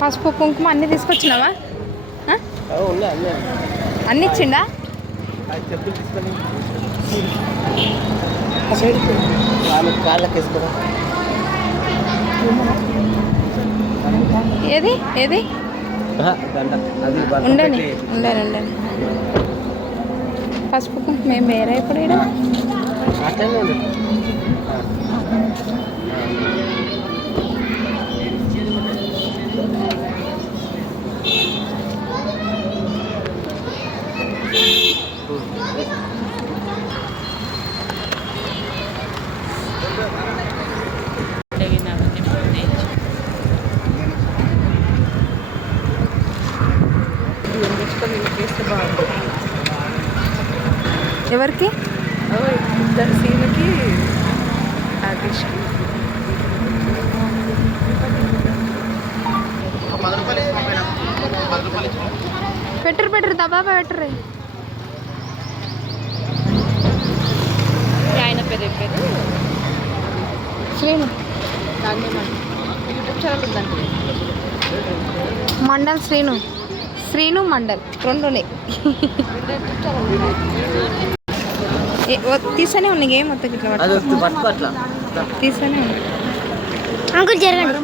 పసుపు కుంకుమ అన్నీ తీసుకొచ్చినావా? అన్నీ ఇచ్చిండా? ఏది ఏది ఉండండి ఉండండి ఉండండి. పసుపు కుంకుమ ఏం వేరే ఇప్పుడు ఇక్కడ ఎవరికి? సీనుకి ఆకర్ష్కి. పెట్టరు దబా పెట్టరు. ఆయన పేరు చెప్పారు శ్రీను. దాన్ని యూట్యూబ్ ఛానల్ ఉందండి, మండల్ శ్రీను. శ్రీను మండల్ రెండునే తీసానే ఉన్నాయి. ఏం మొత్తం ఇట్లా తీసానే ఉన్నాయి. అంకుల్ జరగండి.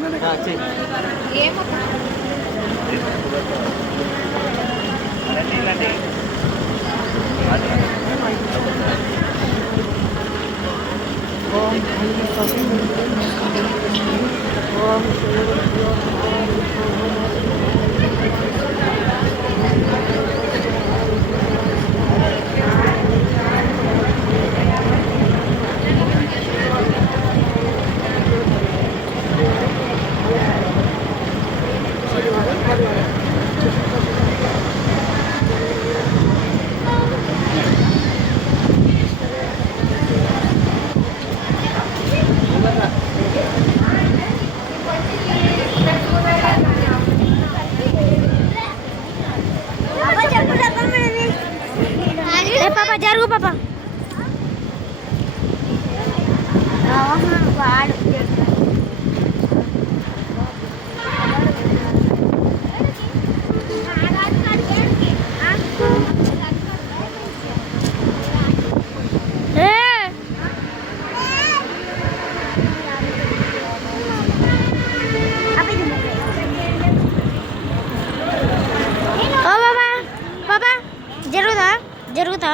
పాపా జరుగు పాపా. జరుగుతా జరుగుతా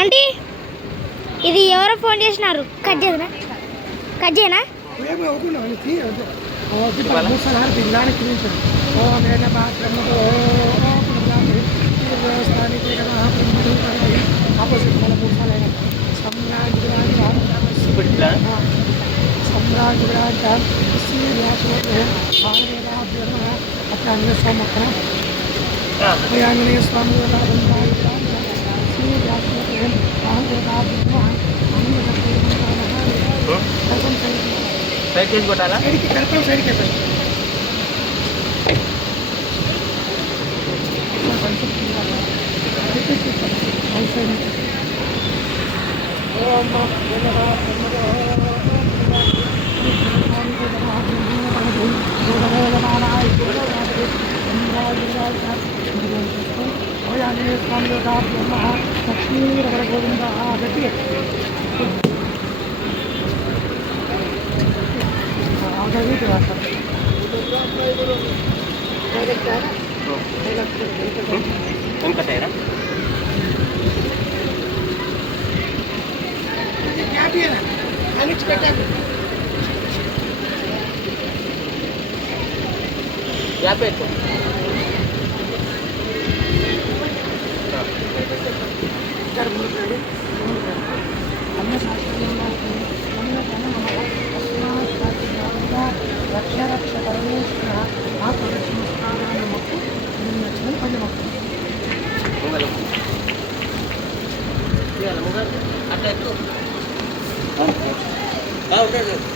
ఆంటీ ఇది ఎవరో ఫోన్ చేసినారు. కట్ చేయనా? ఆంజనేయ స్వామి సైడ్ చేసి కొట్టాలా? సైడ్కి కడతాం, సైడ్కి వెళ్తాం. వెనక సైడా? గ్యాప్ ఎక్కువ. అన్న శాస్త్రం